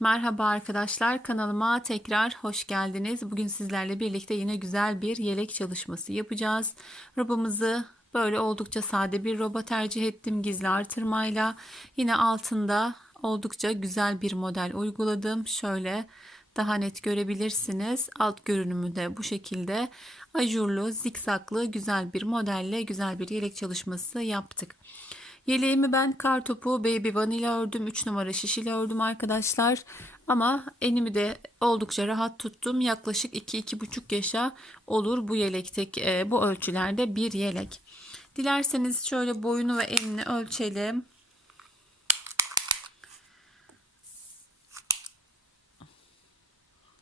Merhaba arkadaşlar, kanalıma tekrar hoş geldiniz. Bugün sizlerle birlikte yine güzel bir yelek çalışması yapacağız. Robamızı böyle oldukça sade bir roba tercih ettim, gizli artırmayla. Yine altında oldukça güzel bir model uyguladım. Şöyle daha net görebilirsiniz. Alt görünümü de bu şekilde ajurlu, zikzaklı güzel bir modelle güzel bir yelek çalışması yaptık. Yeleğimi ben kartopu baby vanilla ördüm. 3 numara şişiyle ördüm arkadaşlar. Ama enimi de oldukça rahat tuttum. Yaklaşık 2-2,5 yaşa olur bu yelektek, bu ölçülerde bir yelek. Dilerseniz şöyle boyunu ve enini ölçelim.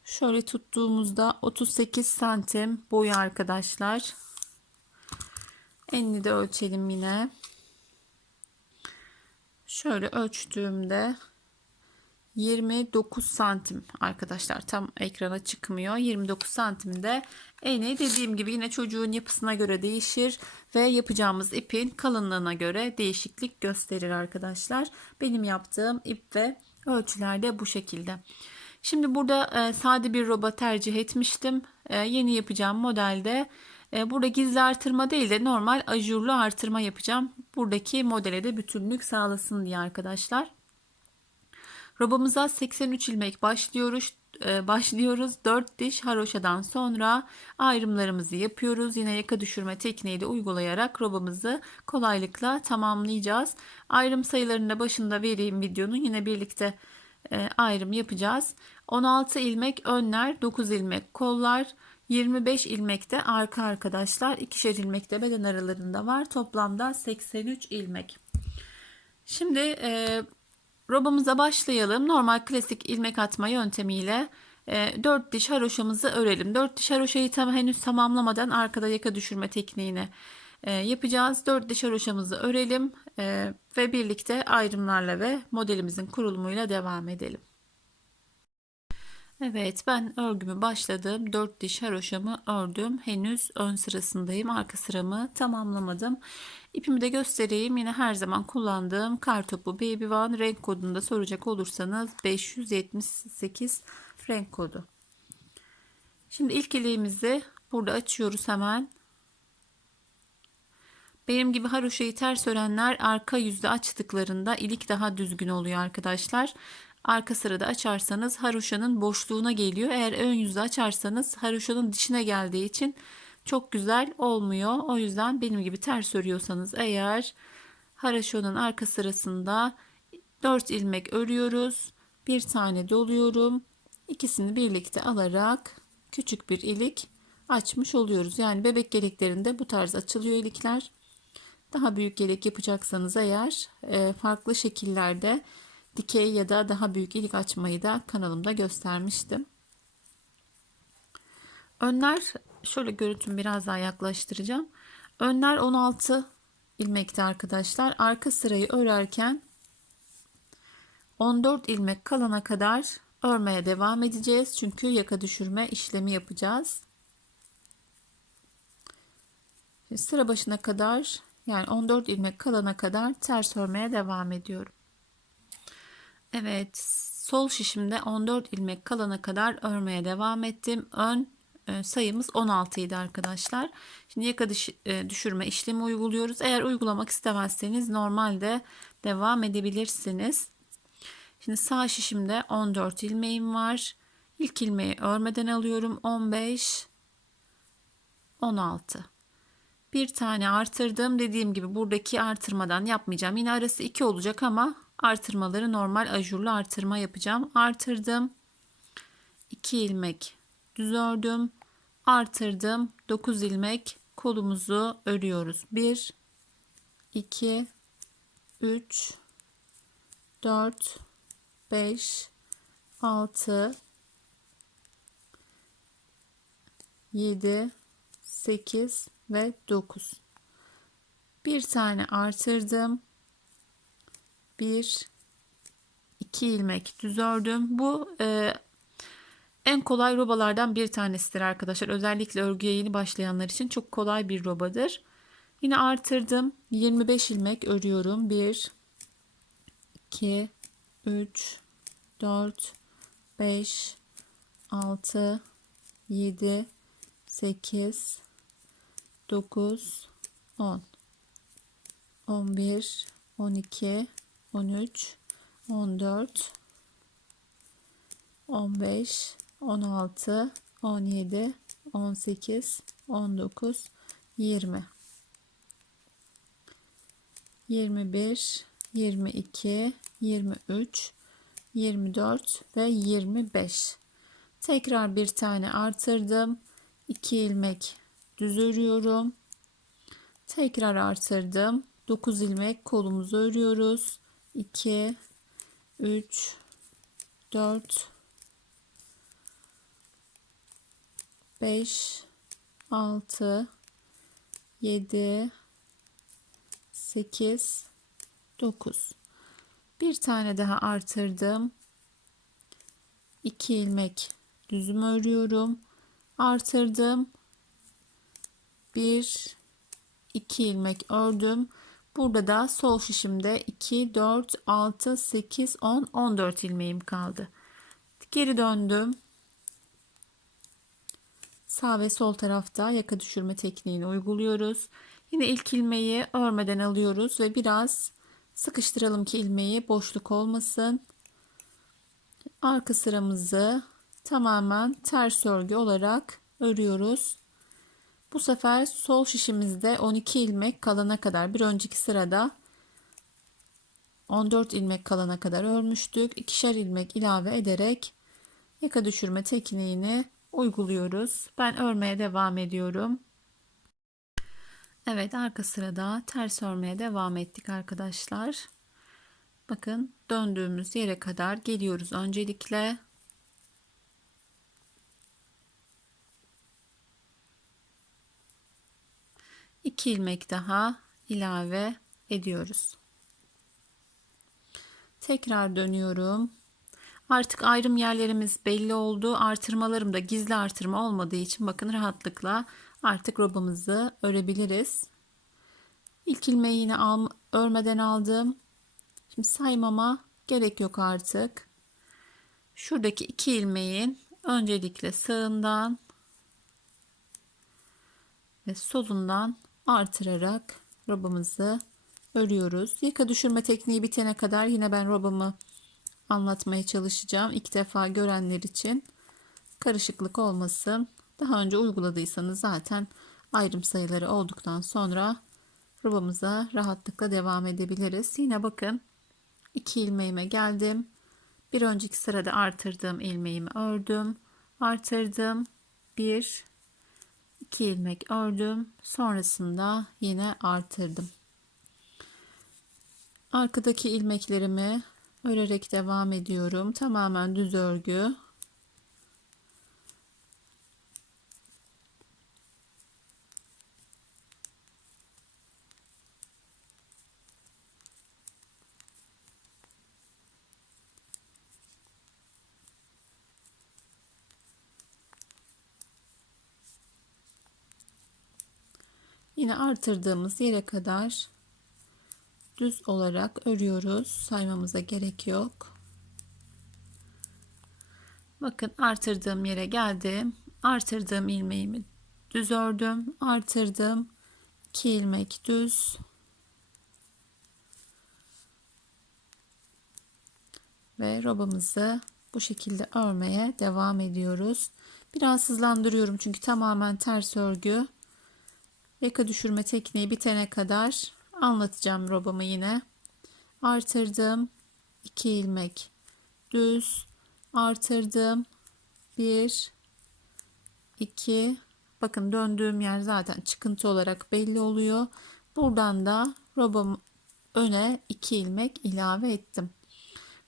Şöyle tuttuğumuzda 38 santim boyu arkadaşlar. Enini de ölçelim yine. Şöyle ölçtüğümde 29 santim arkadaşlar, tam ekrana çıkmıyor. 29 santimde eni, dediğim gibi yine çocuğun yapısına göre değişir ve yapacağımız ipin kalınlığına göre değişiklik gösterir arkadaşlar. Benim yaptığım ip ve ölçüler de bu şekilde. Şimdi burada sade bir roba tercih etmiştim. Yeni yapacağım modelde burada gizli artırma değil de normal ajurlu artırma yapacağım. Buradaki modele de bütünlük sağlasın diye arkadaşlar. Robamıza 83 ilmek başlıyoruz. 4 diş haroşadan sonra ayrımlarımızı yapıyoruz. Yine yaka düşürme tekniği de uygulayarak robamızı kolaylıkla tamamlayacağız. Ayrım sayılarını da başında vereyim videonun. Yine birlikte ayrım yapacağız. 16 ilmek önler, 9 ilmek kollar, 25 ilmek de arka arkadaşlar. İkişer ilmek de beden aralarında var. Toplamda 83 ilmek. Şimdi robamıza başlayalım. Normal klasik ilmek atma yöntemiyle 4 diş haroşamızı örelim. 4 diş haroşayı henüz tamamlamadan arkada yaka düşürme tekniğini yapacağız. 4 diş haroşamızı örelim ve birlikte ayrımlarla ve modelimizin kurulumuyla devam edelim. Evet, ben örgümü başladım. 4 diş haroşamı ördüm. Henüz ön sırasındayım. Arka sıramı tamamlamadım. İpimi de göstereyim. Yine her zaman kullandığım kartopu Baby One, renk kodunu da soracak olursanız 578 renk kodu. Şimdi ilk iliğimizi burada açıyoruz hemen. Benim gibi haroşayı ters örenler arka yüzde açtıklarında ilik daha düzgün oluyor arkadaşlar. Arka sırada açarsanız haroşanın boşluğuna geliyor. Eğer ön yüzde açarsanız haroşanın dışına geldiği için çok güzel olmuyor. O yüzden benim gibi ters örüyorsanız eğer haroşanın arka sırasında 4 ilmek örüyoruz. Bir tane doluyorum. İkisini birlikte alarak küçük bir ilik açmış oluyoruz. Yani bebek yeleklerinde bu tarz açılıyor ilikler. Daha büyük yelek yapacaksanız eğer farklı şekillerde dikey ya da daha büyük ilik açmayı da kanalımda göstermiştim. Önler, şöyle görüntümü biraz daha yaklaştıracağım. Önler 16 ilmekti arkadaşlar. Arka sırayı örerken 14 ilmek kalana kadar örmeye devam edeceğiz. Çünkü yaka düşürme işlemi yapacağız. Şimdi sıra başına kadar, yani 14 ilmek kalana kadar ters örmeye devam ediyorum. Evet, sol şişimde 14 ilmek kalana kadar örmeye devam ettim. Ön sayımız 16 idi arkadaşlar. Şimdi yaka düşürme işlemi uyguluyoruz. Eğer uygulamak istemezseniz normalde devam edebilirsiniz. Şimdi sağ şişimde 14 ilmeğim var. İlk ilmeği örmeden alıyorum. 15, 16. Bir tane artırdım. Dediğim gibi buradaki artırmadan yapmayacağım. Yine arası 2 olacak ama artırmaları normal ajurlu artırma yapacağım. Artırdım. 2 ilmek düz ördüm. Artırdım. 9 ilmek kolumuzu örüyoruz. 1, 2, 3, 4, 5, 6, 7, 8 ve 9. Bir tane artırdım. 1, 2 ilmek düz ördüm. Bu en kolay robalardan bir tanesidir arkadaşlar. Özellikle örgüye yeni başlayanlar için çok kolay bir robadır. Yine artırdım. 25 ilmek örüyorum. 1, 2, 3, 4, 5, 6, 7, 8, 9, 10, 11, 12, 13, 14, 15, 16, 17, 18, 19, 20, 21, 22, 23, 24 ve 25. Tekrar bir tane artırdım. 2 ilmek düz örüyorum. Tekrar artırdım. 9 ilmek kolumuzu örüyoruz. 2, 3, 4, 5, 6, 7, 8, 9. Bir tane daha artırdım. 2 ilmek düzüm örüyorum. Artırdım. 1, 2 ilmek ördüm. Burada da sol şişimde 2, 4, 6, 8, 10, 14 ilmeğim kaldı. Geri döndüm. Sağ ve sol tarafta yaka düşürme tekniğini uyguluyoruz. Yine ilk ilmeği örmeden alıyoruz ve biraz sıkıştıralım ki ilmeği boşluk olmasın. Arka sıramızı tamamen ters örgü olarak örüyoruz. Bu sefer sol şişimizde 12 ilmek kalana kadar, bir önceki sırada 14 ilmek kalana kadar örmüştük. İkişer ilmek ilave ederek yaka düşürme tekniğini uyguluyoruz. Ben örmeye devam ediyorum. Evet, arka sırada ters örmeye devam ettik arkadaşlar. Bakın, döndüğümüz yere kadar geliyoruz öncelikle. İki ilmek daha ilave ediyoruz. Tekrar dönüyorum. Artık ayrım yerlerimiz belli oldu. Artırmalarım da gizli artırma olmadığı için bakın rahatlıkla artık robamızı örebiliriz. İlk ilmeği yine örmeden aldım. Şimdi saymama gerek yok artık. Şuradaki iki ilmeğin öncelikle sağından ve solundan artırarak robamızı örüyoruz. Yaka düşürme tekniği bitene kadar yine ben robamı anlatmaya çalışacağım. İlk defa görenler için karışıklık olmasın. Daha önce uyguladıysanız zaten ayrım sayıları olduktan sonra robamıza rahatlıkla devam edebiliriz. Yine bakın, 2 ilmeğime geldim. Bir önceki sırada artırdığım ilmeğimi ördüm. Artırdım. 1, 2 ilmek ördüm. Sonrasında yine artırdım. Arkadaki ilmeklerimi örerek devam ediyorum. Tamamen düz örgü. Yine artırdığımız yere kadar düz olarak örüyoruz. Saymamıza gerek yok. Bakın, artırdığım yere geldim. Artırdığım ilmeğimi düz ördüm. Artırdım. 2 ilmek düz. Ve robamızı bu şekilde örmeye devam ediyoruz. Biraz hızlandırıyorum çünkü tamamen ters örgü. Yaka düşürme tekniği bitene kadar anlatacağım robamı yine. Artırdım. 2 ilmek düz. Artırdım. 1, 2. Bakın, döndüğüm yer zaten çıkıntı olarak belli oluyor. Buradan da robam öne 2 ilmek ilave ettim.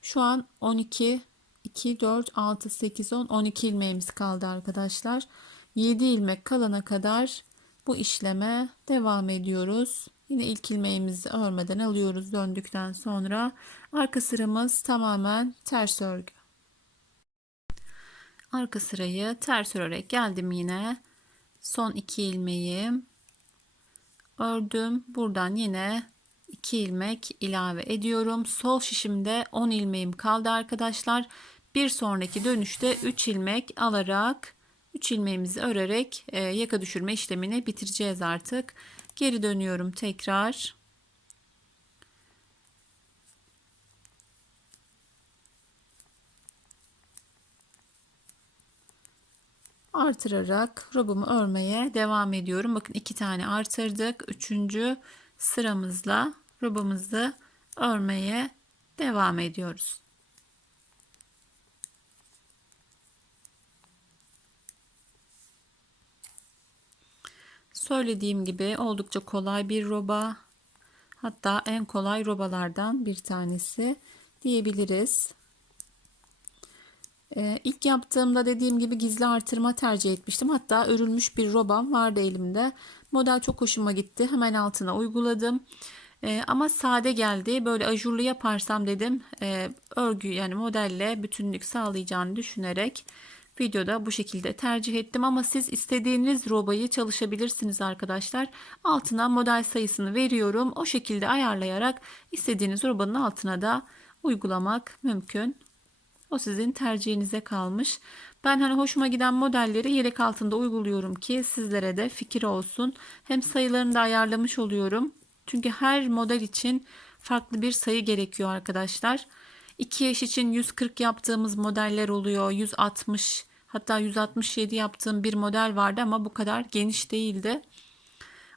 Şu an 12, 2, 4, 6, 8, 10, 12 ilmeğimiz kaldı arkadaşlar. 7 ilmek kalana kadar bu işleme devam ediyoruz. Yine ilk ilmeğimizi örmeden alıyoruz döndükten sonra. Arka sıramız tamamen ters örgü. Arka sırayı ters örerek geldim yine. Son 2 ilmeği ördüm. Buradan yine 2 ilmek ilave ediyorum. Sol şişimde 10 ilmeğim kaldı arkadaşlar. Bir sonraki dönüşte 3 ilmek alarak 3 ilmeğimizi örerek yaka düşürme işlemini bitireceğiz artık. Geri dönüyorum tekrar. Artırarak robumu örmeye devam ediyorum. Bakın 2 tane artırdık. 3. sıramızla robumuzu örmeye devam ediyoruz. Söylediğim gibi oldukça kolay bir roba. Hatta en kolay robalardan bir tanesi diyebiliriz. İlk yaptığımda dediğim gibi gizli artırma tercih etmiştim. Hatta örülmüş bir robam vardı elimde. Model çok hoşuma gitti. Hemen altına uyguladım. Ama sade geldi. Böyle ajurlu yaparsam dedim örgü yani modelle bütünlük sağlayacağını düşünerek videoda bu şekilde tercih ettim. Ama siz istediğiniz robayı çalışabilirsiniz arkadaşlar. Altına model sayısını veriyorum. O şekilde ayarlayarak istediğiniz robanın altına da uygulamak mümkün. O sizin tercihinize kalmış. Ben hani hoşuma giden modelleri yelek altında uyguluyorum ki sizlere de fikir olsun. Hem sayılarını da ayarlamış oluyorum. Çünkü her model için farklı bir sayı gerekiyor arkadaşlar. 2 yaş için 140 yaptığımız modeller oluyor. 160 hatta 167 yaptığım bir model vardı ama bu kadar geniş değildi.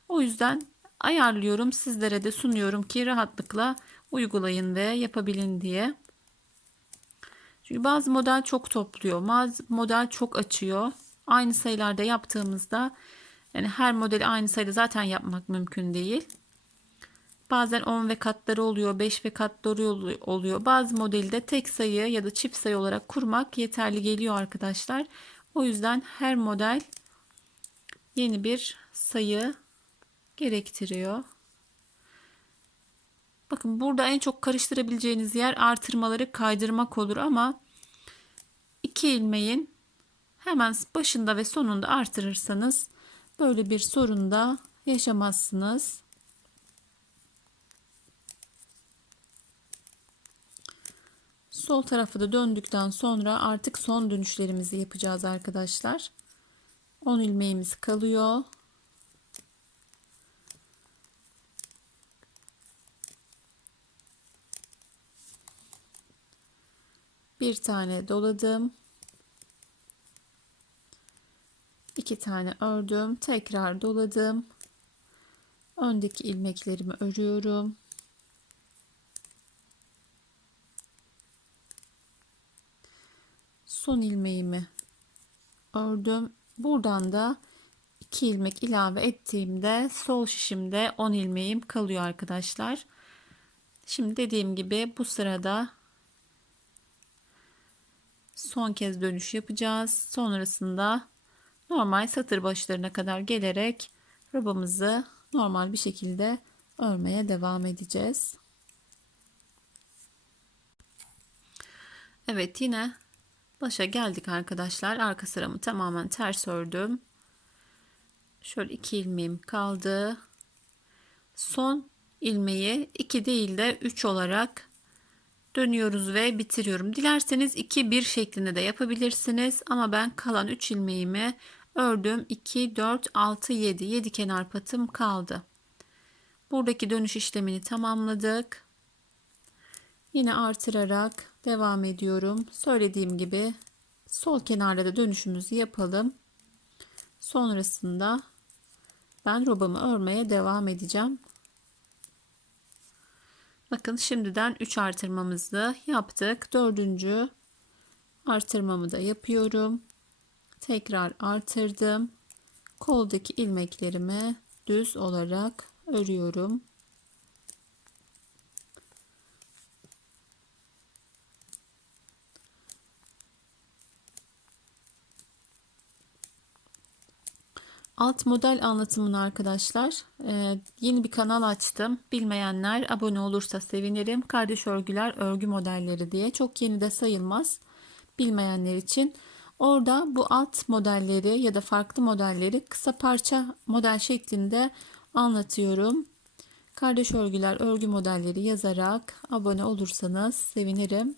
O yüzden ayarlıyorum, sizlere de sunuyorum ki rahatlıkla uygulayın ve yapabilin diye. Çünkü bazı model çok topluyor, bazı model çok açıyor. Aynı sayılarda yaptığımızda yani her modeli aynı sayıda zaten yapmak mümkün değil. Bazen 10 ve katları oluyor, 5 ve katları oluyor. Bazı modeli de tek sayı ya da çift sayı olarak kurmak yeterli geliyor arkadaşlar. O yüzden her model yeni bir sayı gerektiriyor. Bakın burada en çok karıştırabileceğiniz yer artırmaları kaydırmak olur ama 2 ilmeğin hemen başında ve sonunda artırırsanız böyle bir sorun da yaşamazsınız. Sol tarafı da döndükten sonra artık son dönüşlerimizi yapacağız arkadaşlar. 10 ilmeğimiz kalıyor. Bir tane doladım. 2 tane ördüm. Tekrar doladım. Öndeki ilmeklerimi örüyorum. Son ilmeğimi ördüm. Buradan da 2 ilmek ilave ettiğimde sol şişimde 10 ilmeğim kalıyor arkadaşlar. Şimdi dediğim gibi bu sırada son kez dönüş yapacağız. Sonrasında normal satır başlarına kadar gelerek robamızı normal bir şekilde örmeye devam edeceğiz. Evet, yine başa geldik arkadaşlar. Arka sıramı tamamen ters ördüm. Şöyle 2 ilmeğim kaldı. Son ilmeği 2 değil de 3 olarak dönüyoruz ve bitiriyorum. Dilerseniz 2-1 şeklinde de yapabilirsiniz. Ama ben kalan 3 ilmeğimi ördüm. 2, 4, 6, 7. 7 kenar patım kaldı. Buradaki dönüş işlemini tamamladık. Yine artırarak devam ediyorum. Söylediğim gibi sol kenarda da dönüşümüzü yapalım. Sonrasında ben robamı örmeye devam edeceğim. Bakın şimdiden 3 artırmamızı yaptık. 4. artırmamı da yapıyorum. Tekrar artırdım. Koldaki ilmeklerimi düz olarak örüyorum. Alt model anlatımını arkadaşlar yeni bir kanal açtım. Bilmeyenler abone olursa sevinirim. Kardeş örgüler örgü modelleri diye, çok yeni de sayılmaz bilmeyenler için. Orada bu alt modelleri ya da farklı modelleri kısa parça model şeklinde anlatıyorum. Kardeş örgüler örgü modelleri yazarak abone olursanız sevinirim.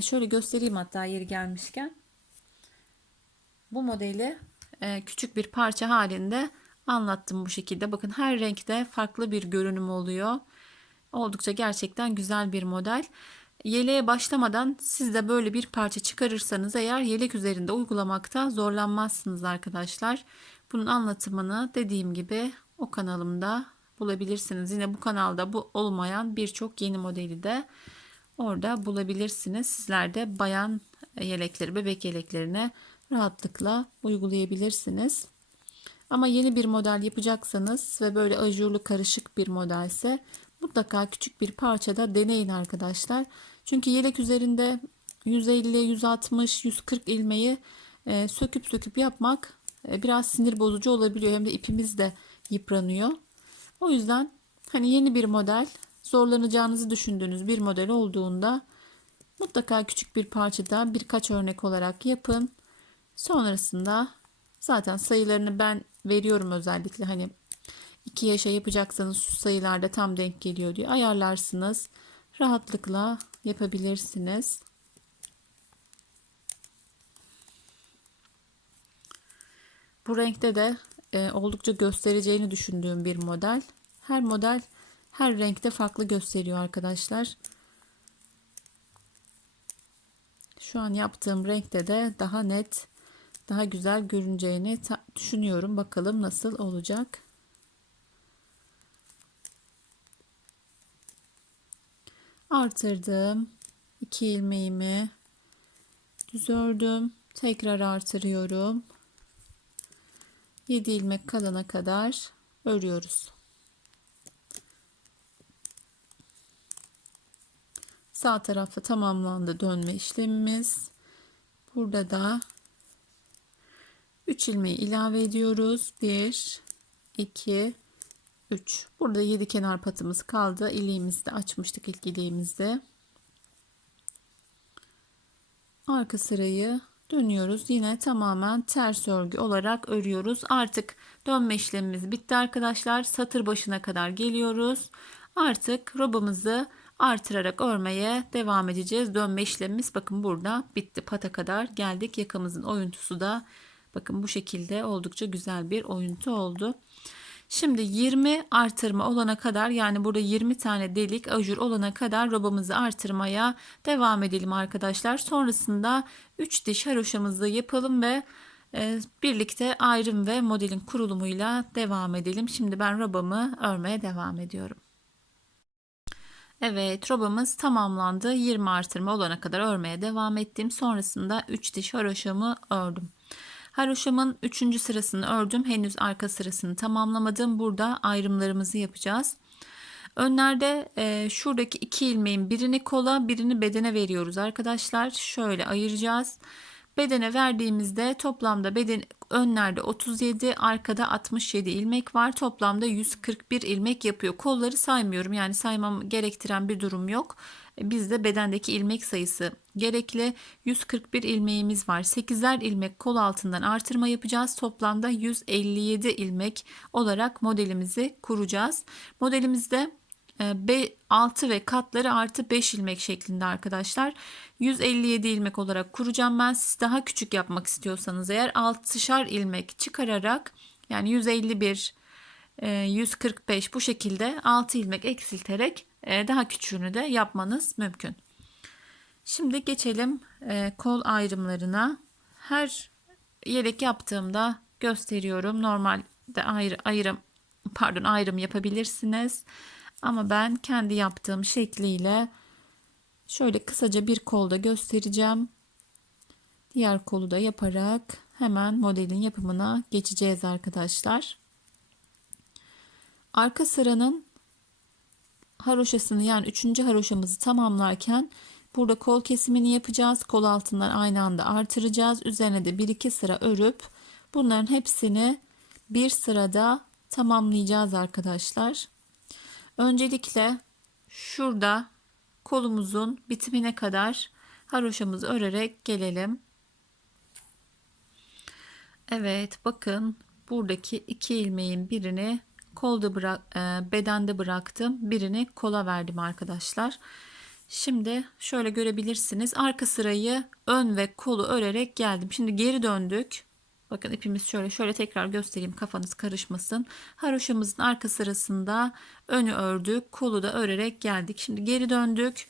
Şöyle göstereyim hatta yeri gelmişken. Bu modeli küçük bir parça halinde anlattım bu şekilde. Bakın her renkte farklı bir görünüm oluyor. Oldukça gerçekten güzel bir model. Yeleğe başlamadan siz de böyle bir parça çıkarırsanız eğer yelek üzerinde uygulamakta zorlanmazsınız arkadaşlar. Bunun anlatımını dediğim gibi o kanalımda bulabilirsiniz. Yine bu kanalda bu olmayan birçok yeni modeli de orada bulabilirsiniz. Sizler de bayan yelekleri, bebek yeleklerine rahatlıkla uygulayabilirsiniz. Ama yeni bir model yapacaksanız ve böyle ajurlu karışık bir modelse mutlaka küçük bir parçada deneyin arkadaşlar. Çünkü yelek üzerinde 150, 160, 140 ilmeği söküp söküp yapmak biraz sinir bozucu olabiliyor. Hem de ipimiz de yıpranıyor. O yüzden hani yeni bir model, zorlanacağınızı düşündüğünüz bir model olduğunda mutlaka küçük bir parçada birkaç örnek olarak yapın. Sonrasında zaten sayılarını ben veriyorum, özellikle hani 2 yaşa yapacaksanız şu sayılarda tam denk geliyor diye ayarlarsınız. Rahatlıkla yapabilirsiniz. Bu renkte de oldukça göstereceğini düşündüğüm bir model. Her model her renkte farklı gösteriyor arkadaşlar. Şu an yaptığım renkte de daha net, daha güzel görüneceğini düşünüyorum. Bakalım nasıl olacak. Artırdım. 2 ilmeğimi düz ördüm. Tekrar artırıyorum. 7 ilmek kalana kadar örüyoruz. Sağ tarafta tamamlandı dönme işlemimiz. Burada da 3 ilmeği ilave ediyoruz. 1, 2, 3. Burada 7 kenar patımız kaldı. İliğimizi de açmıştık ilk iliğimizde. Arka sırayı dönüyoruz. Yine tamamen ters örgü olarak örüyoruz. Artık dönme işlemimiz bitti arkadaşlar. Satır başına kadar geliyoruz. Artık robamızı artırarak örmeye devam edeceğiz. Dönme işlemimiz bakın burada bitti. Pata kadar geldik. Yakamızın oyuntusu da bakın bu şekilde oldukça güzel bir oyuntu oldu. Şimdi 20 artırma olana kadar, yani burada 20 tane delik ajur olana kadar robamızı artırmaya devam edelim arkadaşlar. Sonrasında 3 diş haroşamızı yapalım ve birlikte ayrım ve modelin kurulumuyla devam edelim. Şimdi ben robamı örmeye devam ediyorum. Evet, robamız tamamlandı. 20 artırma olana kadar örmeye devam ettim. Sonrasında 3 diş haroşamı ördüm. Haroşamın 3. sırasını ördüm. Henüz arka sırasını tamamlamadım. Burada ayrımlarımızı yapacağız. Önlerde şuradaki 2 ilmeğin birini kola, birini bedene veriyoruz arkadaşlar. Şöyle ayıracağız. Bedene verdiğimizde toplamda önlerde 37, arkada 67 ilmek var. Toplamda 141 ilmek yapıyor. Kolları saymıyorum. Yani saymam gerektiren bir durum yok. Bizde bedendeki ilmek sayısı gerekli. 141 ilmeğimiz var. 8'er ilmek kol altından artırma yapacağız. Toplamda 157 ilmek olarak modelimizi kuracağız. Modelimizde 6 ve katları artı 5 ilmek şeklinde arkadaşlar. 157 ilmek olarak kuracağım ben. Siz daha küçük yapmak istiyorsanız eğer 6'şar ilmek çıkararak, yani 151, 145 bu şekilde 6 ilmek eksilterek daha küçüğünü de yapmanız mümkün. Şimdi geçelim kol ayrımlarına. Her yelek yaptığımda gösteriyorum. Normalde ayrım yapabilirsiniz. Ama ben kendi yaptığım şekliyle şöyle kısaca bir kolda göstereceğim. Diğer kolu da yaparak hemen modelin yapımına geçeceğiz arkadaşlar. Arka sıranın haroşasını, yani 3. haroşamızı tamamlarken burada kol kesimini yapacağız. Kol altından aynı anda artıracağız. Üzerine de 1-2 sıra örüp bunların hepsini bir sırada tamamlayacağız arkadaşlar. Öncelikle şurada kolumuzun bitimine kadar haroşamızı örerek gelelim. Evet, bakın buradaki 2 ilmeğin birini bedende bıraktım. Birini kola verdim arkadaşlar. Şimdi şöyle görebilirsiniz. Arka sırayı ön ve kolu örerek geldim. Şimdi geri döndük. Bakın ipimiz şöyle tekrar göstereyim, kafanız karışmasın. Haroşamızın arka sırasında önü ördük, kolu da örerek geldik. Şimdi geri döndük.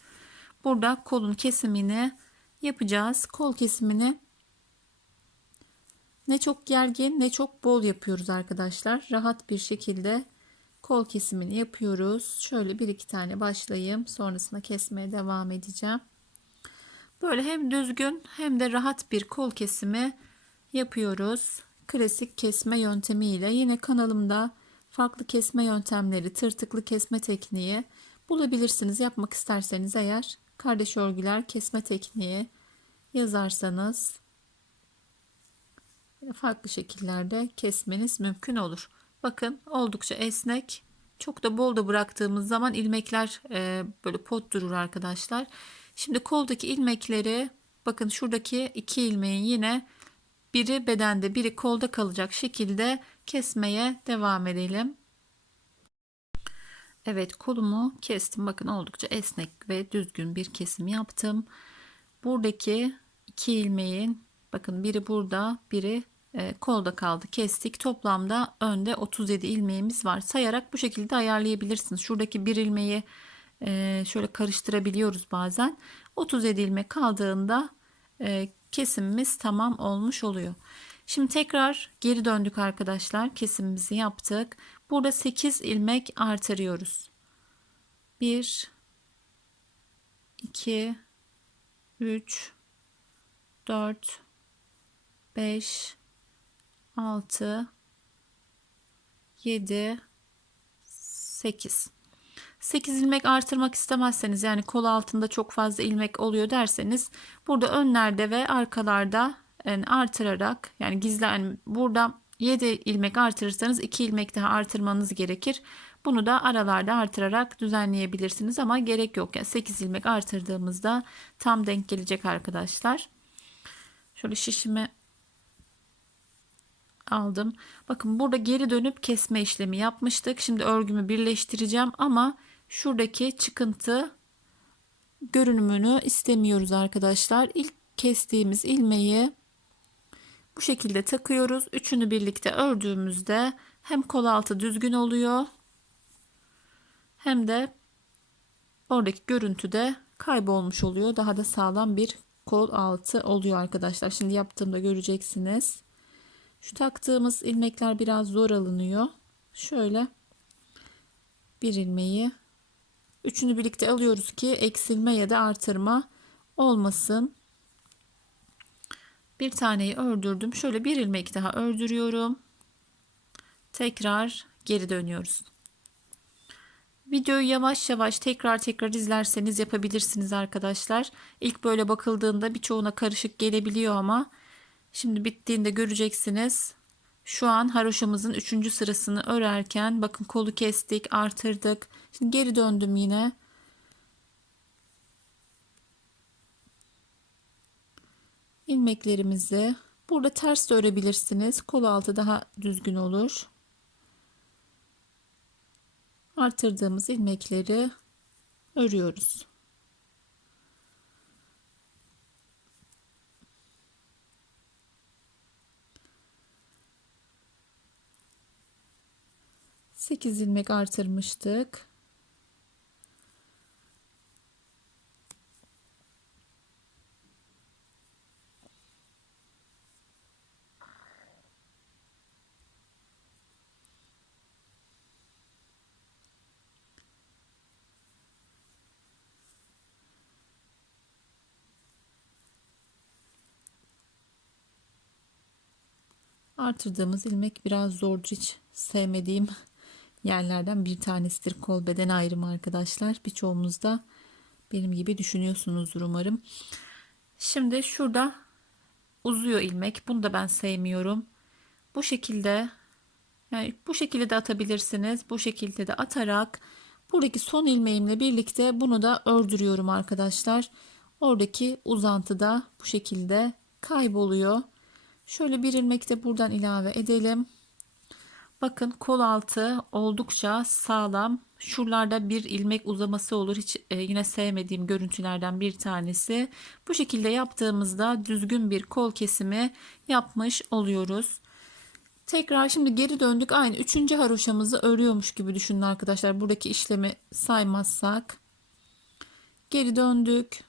Burada kolun kesimini yapacağız. Kol kesimini ne çok gergin ne çok bol yapıyoruz arkadaşlar. Rahat bir şekilde kol kesimini yapıyoruz. Şöyle bir iki tane başlayayım. Sonrasında kesmeye devam edeceğim. Böyle hem düzgün hem de rahat bir kol kesimi yapıyoruz. Klasik kesme yöntemiyle. Yine kanalımda farklı kesme yöntemleri, tırtıklı kesme tekniği bulabilirsiniz. Yapmak isterseniz eğer kardeş örgüler kesme tekniği yazarsanız farklı şekillerde kesmeniz mümkün olur. Bakın oldukça esnek. Çok da bol da bıraktığımız zaman ilmekler böyle pot durur arkadaşlar. Şimdi koldaki ilmekleri bakın şuradaki iki ilmeğin yine biri bedende biri kolda kalacak şekilde kesmeye devam edelim. Evet, kolumu kestim. Bakın oldukça esnek ve düzgün bir kesim yaptım. Buradaki iki ilmeğin bakın biri burada biri kolda kaldı, kestik. Toplamda önde 37 ilmeğimiz var. Sayarak bu şekilde ayarlayabilirsiniz. Şuradaki bir ilmeği şöyle karıştırabiliyoruz bazen. 37 ilmek kaldığında kesimimiz tamam olmuş oluyor. Şimdi tekrar geri döndük arkadaşlar. Kesimimizi yaptık. Burada 8 ilmek artırıyoruz. 1 2 3 4 5 6 7 8 8 ilmek artırmak istemezseniz, yani kol altında çok fazla ilmek oluyor derseniz, burada önlerde ve arkalarda yani artırarak, yani gizli, yani burada 7 ilmek artırırsanız 2 ilmek daha artırmanız gerekir. Bunu da aralarda artırarak düzenleyebilirsiniz ama gerek yok. Yani 8 ilmek artırdığımızda tam denk gelecek arkadaşlar. Şöyle şişimi aldım. Bakın burada geri dönüp kesme işlemi yapmıştık. Şimdi örgümü birleştireceğim ama şuradaki çıkıntı görünümünü istemiyoruz arkadaşlar. İlk kestiğimiz ilmeği bu şekilde takıyoruz. Üçünü birlikte ördüğümüzde hem kol altı düzgün oluyor hem de oradaki görüntü de kaybolmuş oluyor. Daha da sağlam bir kol altı oluyor arkadaşlar. Şimdi yaptığımda göreceksiniz. Şu taktığımız ilmekler biraz zor alınıyor. Şöyle bir ilmeği, üçünü birlikte alıyoruz ki eksilme ya da artırma olmasın. Bir taneyi ördürdüm. Şöyle bir ilmek daha ördürüyorum. Tekrar geri dönüyoruz. Videoyu yavaş yavaş tekrar izlerseniz yapabilirsiniz arkadaşlar. İlk böyle bakıldığında birçoğuna karışık gelebiliyor ama şimdi bittiğinde göreceksiniz. Şu an haroşamızın 3. sırasını örerken bakın kolu kestik, artırdık. Şimdi geri döndüm yine. İlmeklerimizi burada ters de örebilirsiniz. Kol altı daha düzgün olur. Artırdığımız ilmekleri örüyoruz. Sekiz ilmek artırmıştık. Artırdığımız ilmek biraz zordur, hiç sevmediğim yerlerden bir tanesidir kol beden ayrımı arkadaşlar. Birçoğumuz da benim gibi düşünüyorsunuzdur umarım. Şimdi şurada uzuyor ilmek. Bunu da ben sevmiyorum. Bu şekilde, yani bu şekilde de atabilirsiniz. Bu şekilde de atarak buradaki son ilmeğimle birlikte bunu da ördürüyorum arkadaşlar. Oradaki uzantı da bu şekilde kayboluyor. Şöyle bir ilmek de buradan ilave edelim. Bakın kol altı oldukça sağlam. Şuralarda bir ilmek uzaması olur. Hiç yine sevmediğim görüntülerden bir tanesi. Bu şekilde yaptığımızda düzgün bir kol kesimi yapmış oluyoruz. Tekrar şimdi geri döndük. Aynı üçüncü haroşamızı örüyormuş gibi düşünün arkadaşlar. Buradaki işlemi saymazsak. Geri döndük.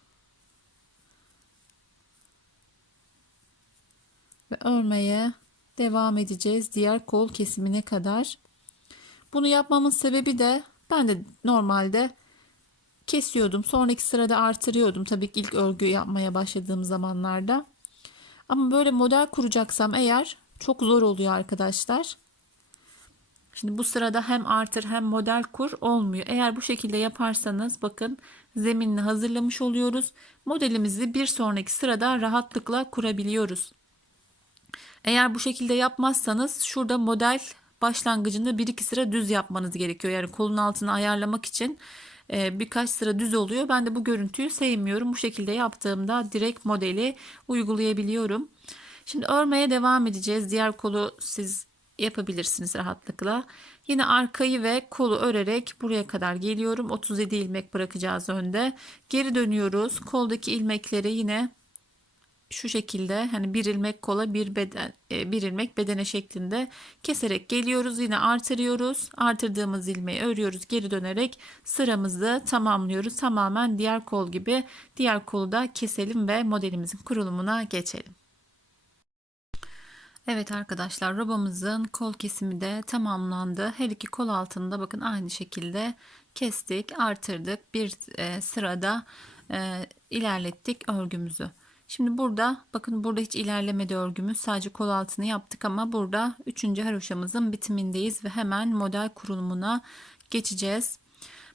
Ve örmeye devam edeceğiz diğer kol kesimine kadar. Bunu yapmamın sebebi de ben de normalde kesiyordum. Sonraki sırada artırıyordum. Tabii ki ilk örgü yapmaya başladığım zamanlarda. Ama böyle model kuracaksam eğer çok zor oluyor arkadaşlar. Şimdi bu sırada hem artır hem model kur olmuyor. Eğer bu şekilde yaparsanız bakın zeminini hazırlamış oluyoruz. Modelimizi bir sonraki sırada rahatlıkla kurabiliyoruz. Eğer bu şekilde yapmazsanız şurada model başlangıcında bir iki sıra düz yapmanız gerekiyor. Yani kolun altını ayarlamak için birkaç sıra düz oluyor. Ben de bu görüntüyü sevmiyorum. Bu şekilde yaptığımda direkt modeli uygulayabiliyorum. Şimdi örmeye devam edeceğiz. Diğer kolu siz yapabilirsiniz rahatlıkla. Yine arkayı ve kolu örerek buraya kadar geliyorum. 37 ilmek bırakacağız önde. Geri dönüyoruz. Koldaki ilmekleri yine şu şekilde hani bir ilmek kola bir beden bir ilmek bedene şeklinde keserek geliyoruz. Yine artırıyoruz. Artırdığımız ilmeği örüyoruz. Geri dönerek sıramızı tamamlıyoruz. Tamamen diğer kol gibi diğer kolu da keselim ve modelimizin kurulumuna geçelim. Evet arkadaşlar, robamızın kol kesimi de tamamlandı. Her iki kol altında bakın aynı şekilde kestik, artırdık. Bir sırada ilerlettik örgümüzü. Şimdi burada bakın, burada hiç ilerlemedi örgümüz. Sadece kol altını yaptık ama burada 3. haroşamızın bitimindeyiz ve hemen model kurulumuna geçeceğiz.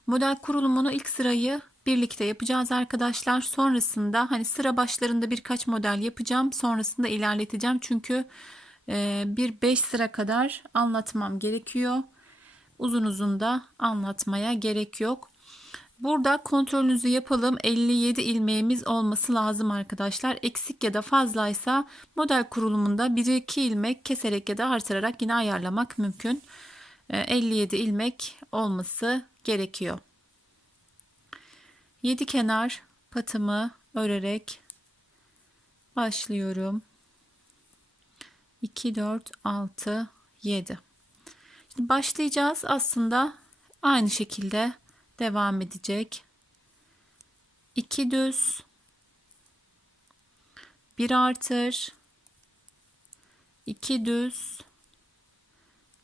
Model kurulumunu ilk sırayı birlikte yapacağız arkadaşlar. Sonrasında hani sıra başlarında birkaç model yapacağım. Sonrasında ilerleteceğim. Çünkü bir 5 sıra kadar anlatmam gerekiyor. Uzun uzun da anlatmaya gerek yok. Burada kontrolünüzü yapalım. 57 ilmeğimiz olması lazım arkadaşlar. Eksik ya da fazlaysa model kurulumunda 1-2 ilmek keserek ya da artırarak yine ayarlamak mümkün. 57 ilmek olması gerekiyor. 7 kenar patımı örerek başlıyorum. 2, 4, 6, 7. Şimdi başlayacağız. Aslında aynı şekilde devam edecek. 2 düz, 1 artır, 2 düz,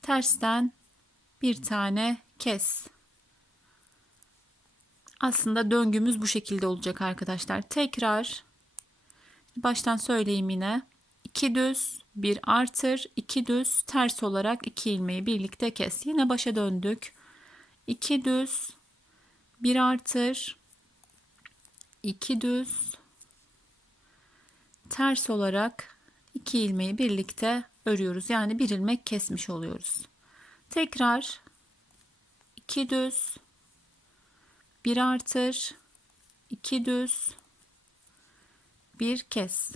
tersten bir tane kes. Aslında döngümüz bu şekilde olacak arkadaşlar. Tekrar baştan söyleyeyim yine. 2 düz, 1 artır, 2 düz, ters olarak 2 ilmeği birlikte kes. Yine başa döndük. 2 düz, 1 artır, 2 düz, ters olarak 2 ilmeği birlikte örüyoruz. Yani bir ilmek kesmiş oluyoruz. Tekrar 2 düz, 1 artır, 2 düz, 1 kes.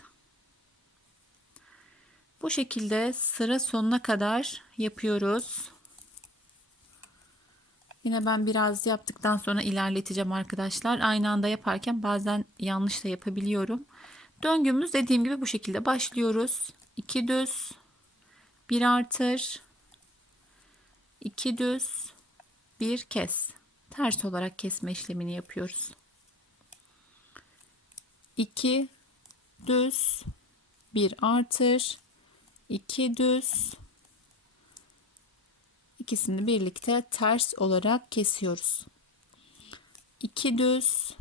Bu şekilde sıra sonuna kadar yapıyoruz. Yine ben biraz yaptıktan sonra ilerleteceğim arkadaşlar. Aynı anda yaparken bazen yanlış da yapabiliyorum. Döngümüz dediğim gibi bu şekilde başlıyoruz. 2 düz, 1 artır, 2 düz, 1 kes. Ters olarak kesme işlemini yapıyoruz. 2 düz, 1 artır, 2 düz, ikisini birlikte ters olarak kesiyoruz. 2 düz,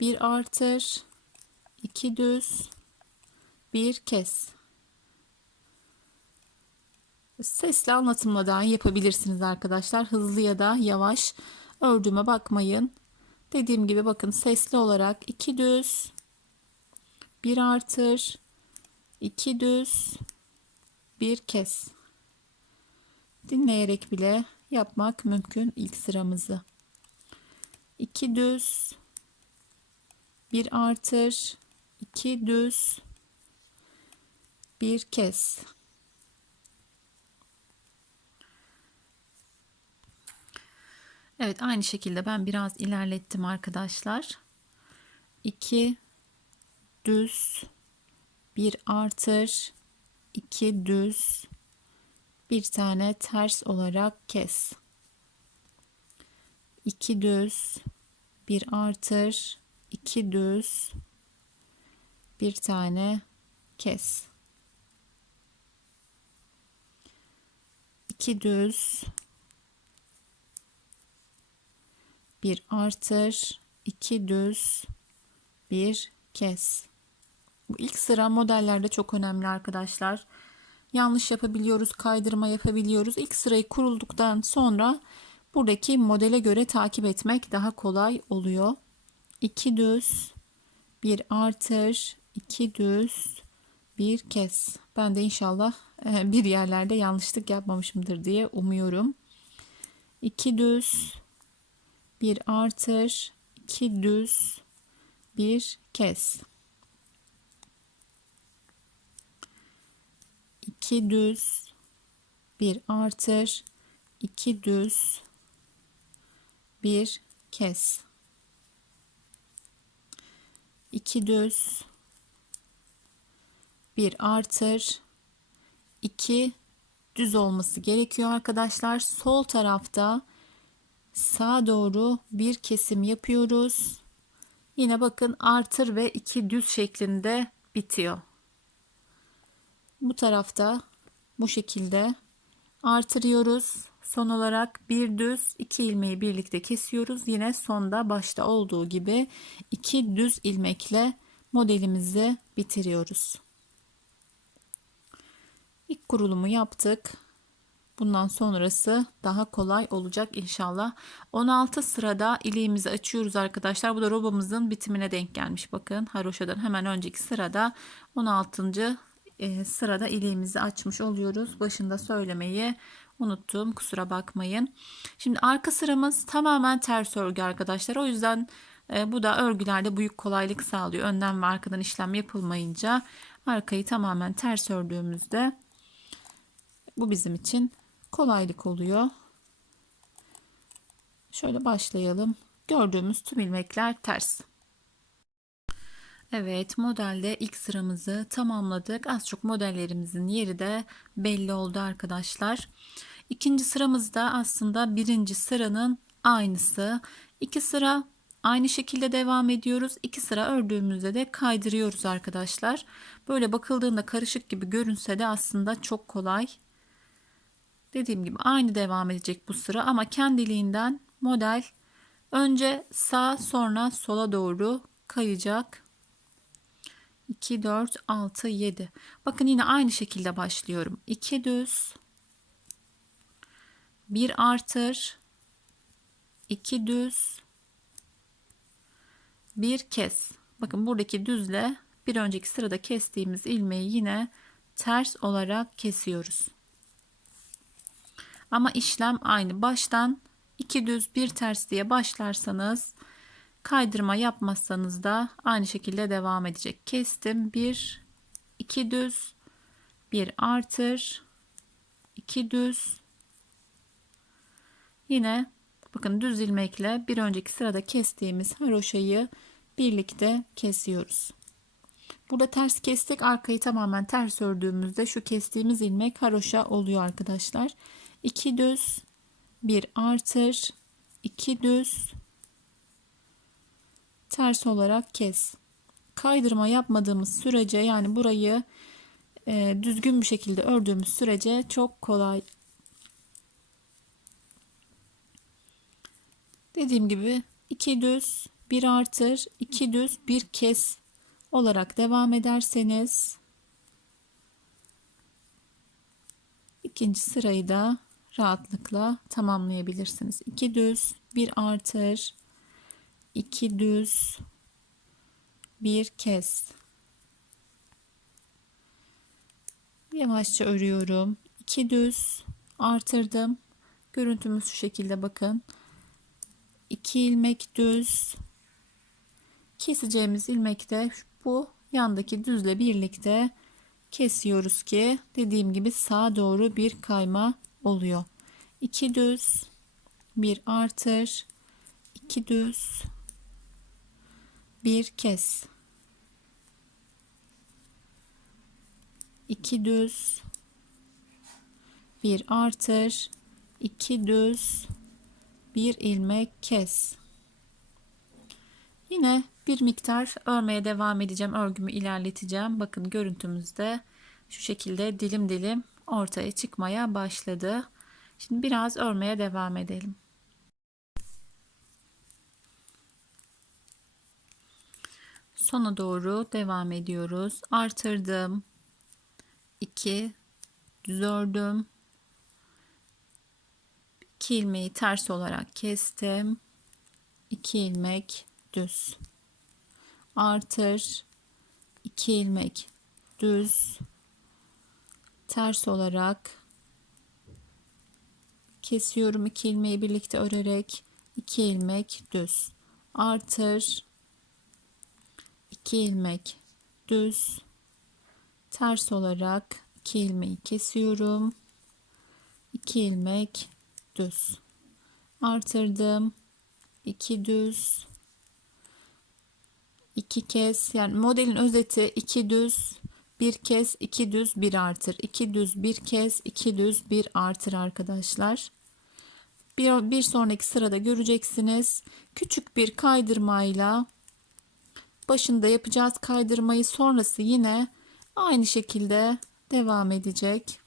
1 artır, 2 düz, 1 kes. Sesli anlatımla da yapabilirsiniz arkadaşlar. Hızlı ya da yavaş ördüğüme bakmayın. Dediğim gibi bakın, sesli olarak 2 düz, 1 artır, 2 düz, 1 kes. Dinleyerek bile yapmak mümkün ilk sıramızı. 2 düz, 1 artır, 2 düz, 1 kes. Evet, aynı şekilde ben biraz ilerlettim arkadaşlar. 2 düz, bir artır, 2 düz, bir tane ters olarak kes. 2 düz, bir artır, 2 düz, bir tane kes. 2 düz, bir artır, 2 düz, bir kes. Bu ilk sıra modellerde çok önemli arkadaşlar. Yanlış yapabiliyoruz, kaydırma yapabiliyoruz. İlk sırayı kurulduktan sonra buradaki modele göre takip etmek daha kolay oluyor. 2 düz, bir artır, 2 düz, bir kes. Ben de inşallah bir yerlerde yanlışlık yapmamışımdır diye umuyorum. 2 düz, bir artır, 2 düz, bir kes. 2 düz, bir artır, 2 düz, bir kes. 2 düz, bir artır, 2 düz olması gerekiyor arkadaşlar. Sol tarafta sağa doğru bir kesim yapıyoruz. Yine bakın artır ve 2 düz şeklinde bitiyor. Bu tarafta bu şekilde artırıyoruz. Son olarak bir düz, 2 ilmeği birlikte kesiyoruz. Yine sonda başta olduğu gibi 2 düz ilmekle modelimizi bitiriyoruz. İlk kurulumu yaptık. Bundan sonrası daha kolay olacak inşallah. 16 sırada iliğimizi açıyoruz arkadaşlar. Bu da robamızın bitimine denk gelmiş. Bakın haroşadan hemen önceki sırada 16. Sırada iliğimizi açmış oluyoruz. Başında söylemeyi unuttum. Kusura bakmayın. Şimdi arka sıramız tamamen ters örgü arkadaşlar. O yüzden bu da örgülerde büyük kolaylık sağlıyor. Önden ve arkadan işlem yapılmayınca arkayı tamamen ters ördüğümüzde bu bizim için kolaylık oluyor. Şöyle başlayalım. Gördüğümüz tüm ilmekler ters. Evet, modelde ilk sıramızı tamamladık. Az çok modellerimizin yeri de belli oldu arkadaşlar. İkinci sıramızda aslında birinci sıranın aynısı. İki sıra aynı şekilde devam ediyoruz. İki sıra ördüğümüzde de kaydırıyoruz arkadaşlar. Böyle bakıldığında karışık gibi görünse de aslında çok kolay. Dediğim gibi aynı devam edecek bu sıra ama kendiliğinden model önce sağ sonra sola doğru kayacak. 2, 4, 6, 7. Bakın yine aynı şekilde başlıyorum. 2 düz, 1 artır, 2 düz, 1 kes. Bakın buradaki düzle bir önceki sırada kestiğimiz ilmeği yine ters olarak kesiyoruz. Ama işlem aynı. Baştan 2 düz 1 ters diye başlarsanız kaydırma yapmazsanız da aynı şekilde devam edecek. Kestim. 1 2 düz, 1 artır, 2 düz. Yine bakın düz ilmekle bir önceki sırada kestiğimiz haroşayı birlikte kesiyoruz. Burada ters kestik. Arkayı tamamen ters ördüğümüzde şu kestiğimiz ilmek haroşa oluyor arkadaşlar. 2 düz, 1 artır, 2 düz, ters olarak kes. Kaydırma yapmadığımız sürece, yani burayı düzgün bir şekilde ördüğümüz sürece çok kolay. Dediğim gibi 2 düz, 1 artır, 2 düz, 1 kes olarak devam ederseniz ikinci sırayı da rahatlıkla tamamlayabilirsiniz. 2 düz, 1 artır, 2 düz, 1 kes. Yavaşça örüyorum. 2 düz artırdım. Görüntümüz şu şekilde, bakın. 2 ilmek düz. Keseceğimiz ilmek de bu yandaki düzle birlikte kesiyoruz ki dediğim gibi sağa doğru bir kayma oluyor. 2 düz, bir artır, 2 düz, bir kes, 2 düz, bir artır, 2 düz, bir ilmek kes. Yine bir miktar örmeye devam edeceğim. Örgümü ilerleteceğim. Bakın görüntümüzde şu şekilde dilim dilim ortaya çıkmaya başladı. Şimdi biraz örmeye devam edelim. Sona doğru devam ediyoruz. Artırdım. 2 düz ördüm. 2 ilmeği ters olarak kestim. 2 ilmek düz. Artır. 2 ilmek düz. Ters olarak kesiyorum. 2 ilmeği birlikte örerek 2 ilmek düz. Artır. 2 ilmek düz. Ters olarak 2 ilmeği kesiyorum. 2 ilmek düz. Artırdım. 2 düz. 2 kez, yani modelin özeti 2 düz, bir kez, 2 düz, bir artır. 2 düz, bir kez, 2 düz, bir artır arkadaşlar. Bir sonraki sırada göreceksiniz. Küçük bir kaydırmayla başında yapacağız kaydırmayı, sonrası yine aynı şekilde devam edecek.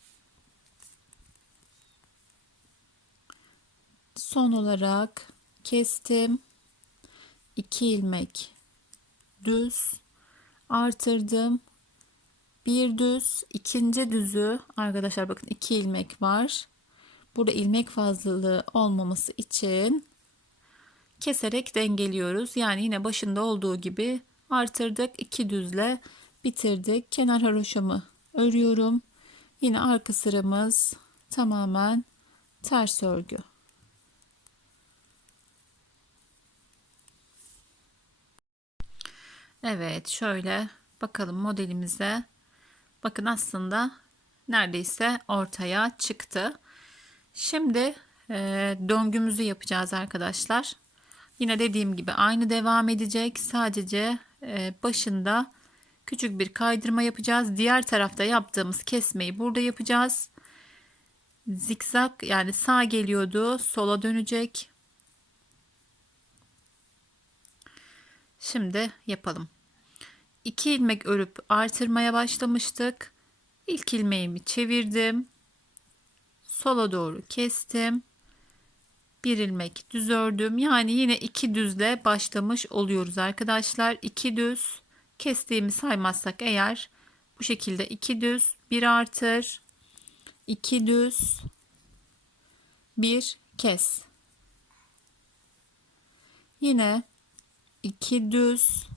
Son olarak kestim. 2 ilmek düz, artırdım. Bir düz, ikinci düzü arkadaşlar bakın 2 ilmek var. Burada ilmek fazlalığı olmaması için keserek dengeliyoruz. Yani yine başında olduğu gibi artırdık, 2 düzle bitirdik. Kenar haroşamı örüyorum. Yine arka sıramız tamamen ters örgü. Evet, şöyle bakalım modelimize. Bakın aslında neredeyse ortaya çıktı. Şimdi döngümüzü yapacağız arkadaşlar. Yine dediğim gibi aynı devam edecek. Sadece başında küçük bir kaydırma yapacağız. Diğer tarafta yaptığımız kesmeyi burada yapacağız. Zikzak, yani sağ geliyordu, sola dönecek. Şimdi yapalım. 2 ilmek örüp artırmaya başlamıştık. İlk ilmeğimi çevirdim. Sola doğru kestim. Bir ilmek düz ördüm. Yani yine 2 düzle başlamış oluyoruz arkadaşlar. 2 düz kestiğimi saymazsak eğer bu şekilde 2 düz, bir artır, 2 düz, bir kes. Yine 2 düz.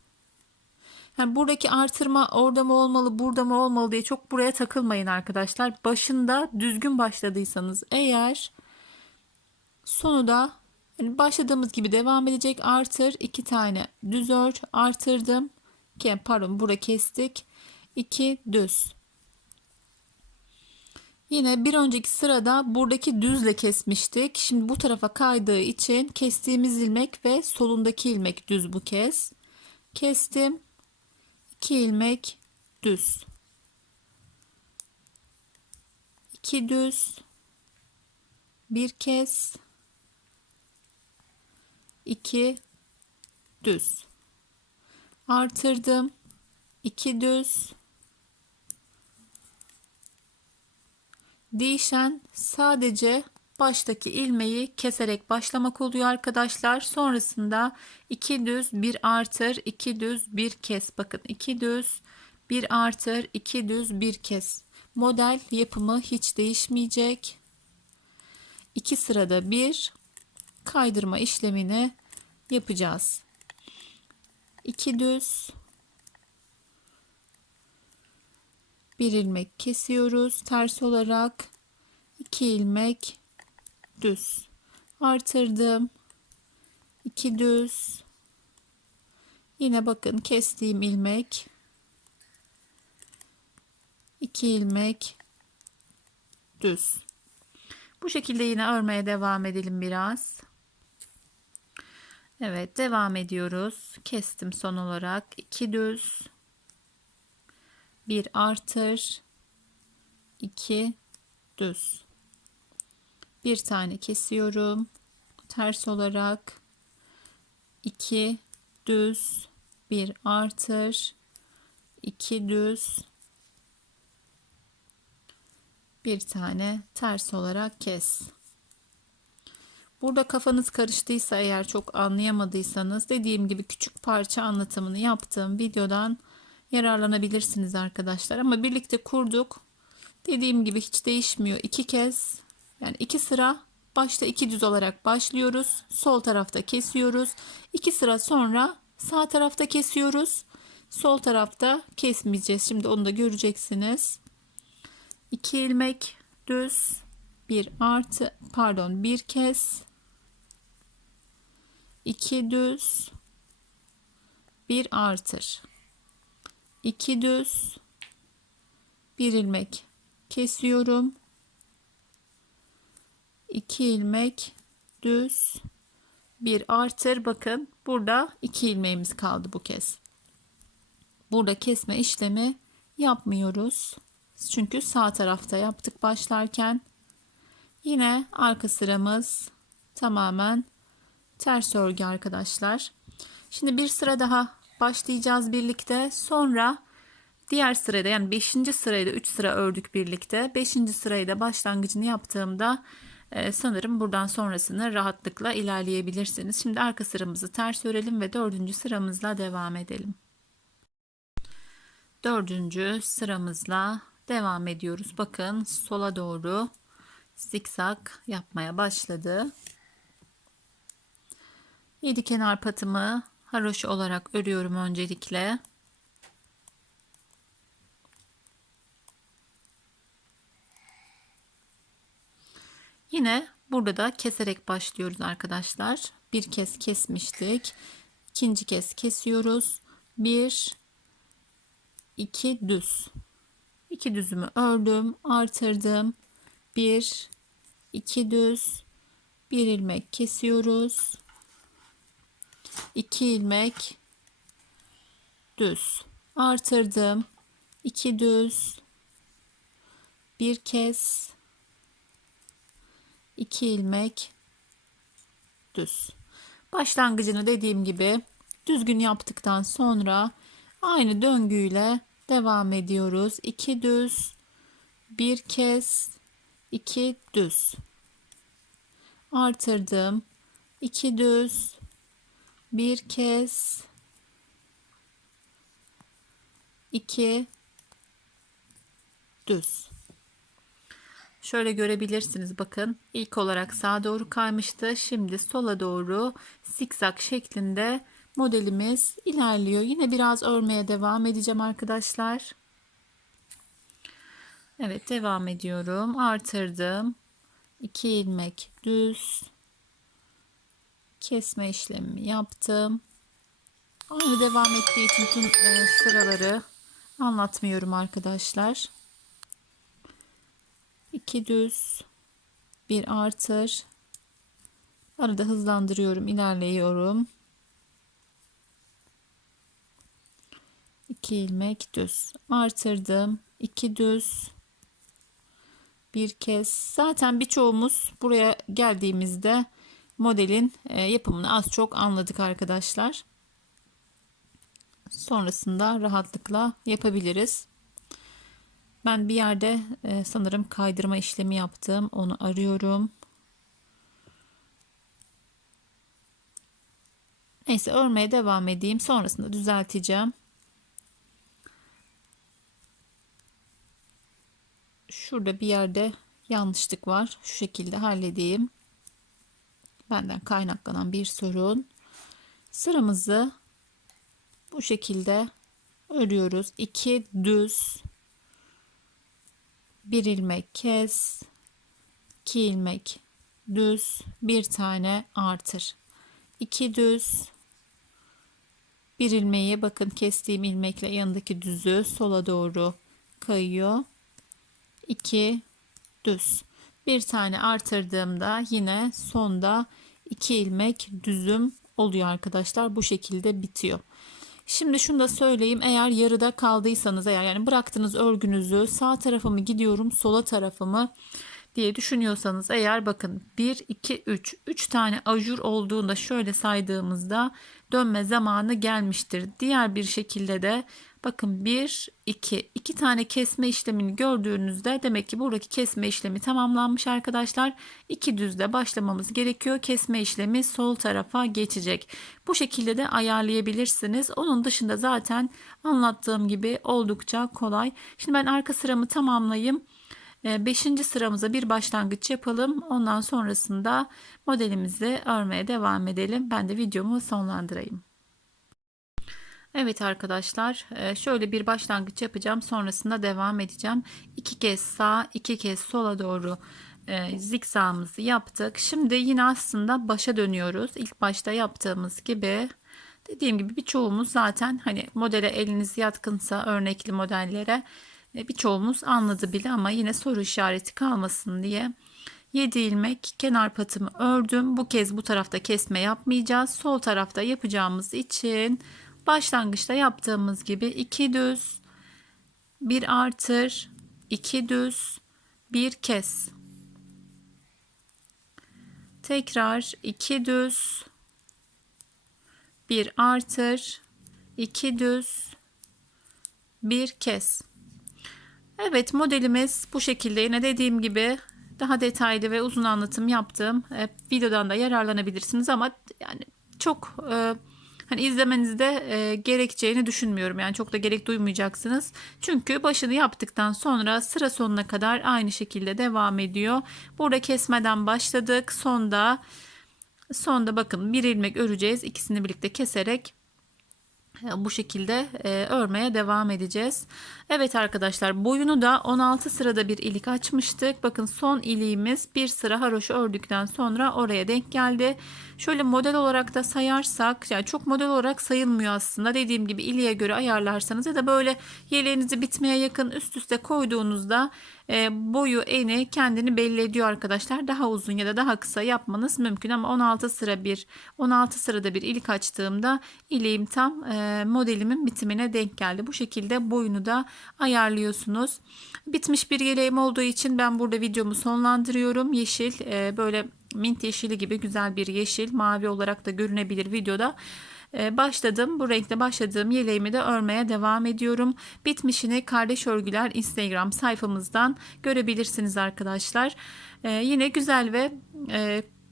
Yani buradaki artırma orada mı olmalı, burada mı olmalı diye çok buraya takılmayın arkadaşlar. Başında düzgün başladıysanız eğer, sonu da yani başladığımız gibi devam edecek. Artır, 2 tane düz ör, artırdım. Pardon, burada kestik. 2 düz. Yine bir önceki sırada buradaki düzle kesmiştik. Şimdi bu tarafa kaydığı için kestiğimiz ilmek ve solundaki ilmek düz bu kez. Kestim. 2 ilmek düz. 2 düz. Bir kez. 2 düz. Artırdım. 2 düz. Değişen sadece baştaki ilmeği keserek başlamak oluyor arkadaşlar. Sonrasında 2 düz, bir artır, 2 düz, bir kes. Bakın 2 düz, bir artır, 2 düz, bir kes. Model yapımı hiç değişmeyecek. 2 sırada bir kaydırma işlemini yapacağız. 2 düz, bir ilmek kesiyoruz ters olarak, 2 ilmek düz, artırdım, 2 düz, yine bakın kestiğim ilmek, 2 ilmek düz. Bu şekilde yine örmeye devam edelim biraz. Evet, devam ediyoruz. Kestim son olarak. 2 düz, 1 artır, 2 düz. Bir tane kesiyorum. Ters olarak 2 düz, 1 artır, 2 düz, bir tane ters olarak kes. Burada kafanız karıştıysa, eğer çok anlayamadıysanız, dediğim gibi küçük parça anlatımını yaptığım videodan yararlanabilirsiniz arkadaşlar. Ama birlikte kurduk. Dediğim gibi hiç değişmiyor. 2 kez, yani 2 sıra başta 2 düz olarak başlıyoruz. Sol tarafta kesiyoruz. 2 sıra sonra sağ tarafta kesiyoruz. Sol tarafta kesmeyeceğiz. Şimdi onu da göreceksiniz. 2 ilmek düz, bir artı, pardon, bir kez, 2 düz, bir artır, 2 düz, bir ilmek kesiyorum, 2 ilmek düz, bir artır. Bakın burada 2 ilmeğimiz kaldı bu kez. Burada kesme işlemi yapmıyoruz. Çünkü sağ tarafta yaptık başlarken. Yine arka sıramız tamamen ters örgü arkadaşlar. Şimdi bir sıra daha başlayacağız birlikte. Sonra diğer sırada, yani 5. sırayı da 3 sıra ördük birlikte. 5. sırayı da başlangıcını yaptığımda sanırım buradan sonrasını rahatlıkla ilerleyebilirsiniz. Şimdi arka sıramızı ters örelim ve 4. sıramızla devam edelim. 4. sıramızla devam ediyoruz. Bakın sola doğru zikzak yapmaya başladı. 7 kenar patımı haroşa olarak örüyorum öncelikle. Yine burada da keserek başlıyoruz arkadaşlar. Bir kez kesmiştik. İkinci kez kesiyoruz. 1 2 düz. 2 düzümü ördüm, artırdım. 1 2 düz, bir ilmek kesiyoruz. 2 ilmek düz, artırdım. 2 düz, bir kez, 2 ilmek düz. Başlangıcını dediğim gibi düzgün yaptıktan sonra aynı döngüyle devam ediyoruz. 2 düz, bir kez, 2 düz, artırdım. 2 düz, bir kez, 2 düz. Şöyle görebilirsiniz, bakın ilk olarak sağa doğru kaymıştı, şimdi sola doğru zikzak şeklinde modelimiz ilerliyor. Yine biraz örmeye devam edeceğim arkadaşlar. Evet, devam ediyorum. Artırdım, 2 ilmek düz, kesme işlemi yaptım. Aynı devam ettiği için tüm sıraları anlatmıyorum arkadaşlar. 2 düz, bir artır, arada hızlandırıyorum, ilerliyorum. 2 ilmek düz, artırdım, 2 düz, bir kez. Zaten birçoğumuz buraya geldiğimizde modelin yapımını az çok anladık arkadaşlar. Sonrasında rahatlıkla yapabiliriz. Ben bir yerde sanırım kaydırma işlemi yaptım. Onu arıyorum. Neyse, örmeye devam edeyim. Sonrasında düzelteceğim. Şurada bir yerde yanlışlık var. Şu şekilde halledeyim. Benden kaynaklanan bir sorun. Sıramızı bu şekilde örüyoruz. 2 düz, bir ilmek kes, 2 ilmek düz, bir tane artır. 2 düz, bir ilmeği, bakın kestiğim ilmekle yanındaki düzü sola doğru kayıyor. 2 düz, Bir tane artırdığımda yine sonda 2 ilmek düzüm oluyor arkadaşlar. Bu şekilde bitiyor. Şimdi şunu da söyleyeyim. Eğer yarıda kaldıysanız, eğer yani bıraktınız örgünüzü, sağ tarafa mı gidiyorum sola tarafa mı diye düşünüyorsanız eğer, bakın 1 2 3 tane ajur olduğunda şöyle saydığımızda dönme zamanı gelmiştir. Diğer bir şekilde de bakın 1 2 tane kesme işlemini gördüğünüzde demek ki buradaki kesme işlemi tamamlanmış arkadaşlar. 2 düzle başlamamız gerekiyor. Kesme işlemi sol tarafa geçecek. Bu şekilde de ayarlayabilirsiniz. Onun dışında zaten anlattığım gibi oldukça kolay. Şimdi ben arka sıramı tamamlayayım. 5. sıramıza bir başlangıç yapalım. Ondan sonrasında modelimizi örmeye devam edelim. Ben de videomu sonlandırayım. Evet arkadaşlar, şöyle bir başlangıç yapacağım. Sonrasında devam edeceğim. 2 kez sağ, 2 kez sola doğru zikzağımızı yaptık. Şimdi yine aslında başa dönüyoruz. İlk başta yaptığımız gibi. Dediğim gibi birçoğumuz zaten hani modele eliniz yatkınsa, örnekli modellere birçoğumuz anladı bile, ama yine soru işareti kalmasın diye 7 ilmek kenar patımı ördüm. Bu kez bu tarafta kesme yapmayacağız. Sol tarafta yapacağımız için başlangıçta yaptığımız gibi 2 düz, 1 artır, 2 düz, 1 kes. Tekrar 2 düz, 1 artır, 2 düz, 1 kes. Evet, modelimiz bu şekilde. Yine dediğim gibi daha detaylı ve uzun anlatım yaptım. Videodan da yararlanabilirsiniz ama yani çok hani izlemenizde gerekeceğini düşünmüyorum. Yani çok da gerek duymayacaksınız. Çünkü başını yaptıktan sonra sıra sonuna kadar aynı şekilde devam ediyor. Burada kesmeden başladık. Sonda bakın bir ilmek öreceğiz. İkisini birlikte keserek bu şekilde örmeye devam edeceğiz. Evet arkadaşlar, boyunu da 16 sırada bir ilik açmıştık. Bakın son iliğimiz bir sıra haroşa ördükten sonra oraya denk geldi. Şöyle model olarak da sayarsak, yani çok model olarak sayılmıyor aslında. Dediğim gibi iliğe göre ayarlarsanız ya da böyle yeleğinizi bitmeye yakın üst üste koyduğunuzda boyu, eni kendini belli ediyor arkadaşlar. Daha uzun ya da daha kısa yapmanız mümkün ama 16 sırada bir ilik açtığımda iliğim tam modelimin bitimine denk geldi. Bu şekilde boyunu da ayarlıyorsunuz. Bitmiş bir yeleğim olduğu için ben burada videomu sonlandırıyorum. Yeşil, böyle mint yeşili gibi güzel bir yeşil, mavi olarak da görünebilir videoda. Başladım. Bu renkte başladığım yeleğimi de örmeye devam ediyorum. Bitmişini Kardeş Örgüler Instagram sayfamızdan görebilirsiniz arkadaşlar. Yine güzel ve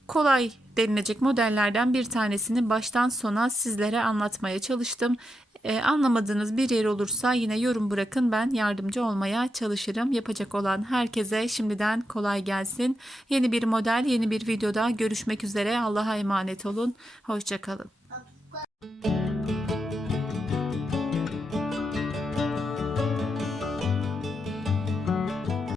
kolay denilecek modellerden bir tanesini baştan sona sizlere anlatmaya çalıştım. Anlamadığınız bir yer olursa yine yorum bırakın, ben yardımcı olmaya çalışırım. Yapacak olan herkese şimdiden kolay gelsin. Yeni bir model, yeni bir videoda görüşmek üzere. Allah'a emanet olun. Hoşça kalın.